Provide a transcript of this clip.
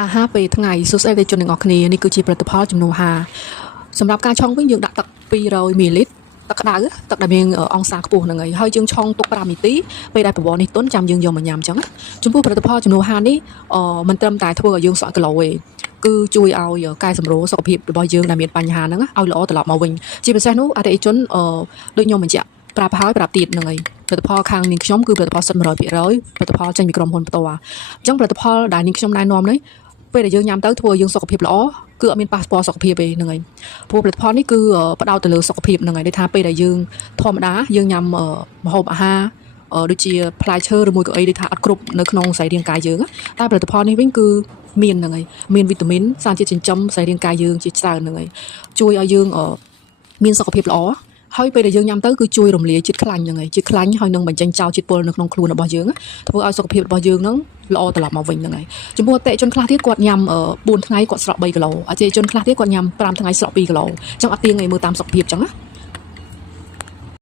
អាហារពេលថ្ងៃសួស្តីអ្នកជនទាំងអស់គ្នានេះគឺជាផលិតផលចំនួន5សម្រាប់ការឆុងវិញយើងដាក់ទឹក200មីលីលីត្រទឹកក្តៅទឹកដែលមានអង្សាខ្ពស់ហ្នឹងហើយយើងឆុងទុក5នាទីពេលដែលបបរនេះទន់ចាំយើងយកមកញ៉ាំអញ្ចឹងចំពោះផលិតផលចំនួន5នេះមិនត្រឹមតែធ្វើឲ្យយើងសក់គីឡូទេគឺជួយឲ្យកែសម្រួលសុខភាពរបស់យើងដែលមានបញ្ហាហ្នឹងឲ្យល្អត្រឡប់មកវិញជាពិសេសនោះអតិថិជនដូចខ្ញុំបញ្ជាក់ប្រាប់ហើយប្រាប់ទៀតហ្នឹងហើយផលិតផលខាងនាងខ្ញុំគឺផលិតផលសិត 100% ផលិតផលចេញពីក្រុមហ៊ុនផ្ទាល់អញ្ចឹងផលិតផលដែលនាងខ្ញុំណែនាំនេះពេលដែលយើងញ៉ាំទៅធ្វើយើងសុខភាពល្អគឺអត់មានប៉ះពាល់សុខភាពទេហ្នឹងហើយព្រោះផលិតផលនេះគឺផ្ដោតទៅលើសុខភាពហ្នឹងហើយដូចថាពេលដែលយើងធម្មតាយើងញ៉ាំម្ហូបអាហារដូចជាផ្លែឈើឬមួយក៏អីដូចថាអត់គ្រប់នៅក្នុងសរីរាង្គកាយយើងតែផលិតផលនេះវិញគឺមានហ្នឹងហើយមានវីតាមីនសារជាតិចិញ្ចឹមសរីរាង្គកាយយើងជាច្រើនហ្នឹងហើយជួយឲ្យយើងមានសុខភាពល្អហើយពេលដែលយើងញ៉ាំទៅគឺជួយរំលាយជាតិខ្លាញ់ហ្នឹងហើយជាតិខ្លាញ់ហើយនឹងបញ្ចេញចោលជាតិពុលនៅក្នុងខ្លួនរបស់យើងធ្វើឲ្យសុខភាពរបស់យើងហ្នឹងល្អត្រឡប់មកវិញហ្នឹងហើយចំពោះអតិថិជនខ្លះទៀតគាត់ញ៉ាំ4ថ្ងៃគាត់ស្រក់3គីឡូអតិថិជនខ្លះទៀតគាត់ញ៉ាំ5ថ្ងៃស្រក់2គីឡូអញ្ចឹងអត់ទៀងឯងមើលតាមសុខភាពអញ្ចឹងណា